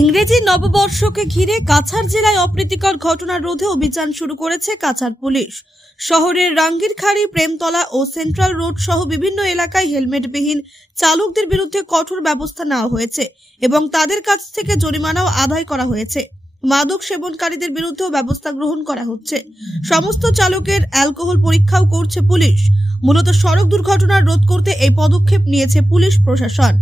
ইংরেজি নববর্ষকে ঘিরে কাছাড় জেলায় অপ্রীতিকর ঘটনা রোধে অভিযান শুরু করেছে কাছাড় পুলিশ। শহরের রাঙ্গিরখাড়ি, প্রেমতলা ও সেন্ট্রাল রোড সহ বিভিন্ন এলাকায় হেলমেটবিহীন চালকদের বিরুদ্ধে কঠোর ব্যবস্থা নেওয়া হয়েছে এবং তাদের কাছ থেকে জরিমানাও আদায় করা হয়েছে। মাদক সেবনকারীদের বিরুদ্ধেও ব্যবস্থা গ্রহণ করা হচ্ছে। সমস্ত চালকের অ্যালকোহল পরীক্ষাও করছে পুলিশ। মূলত সড়ক দুর্ঘটনা রোধ করতে এই পদক্ষেপ নিয়েছে পুলিশ প্রশাসন।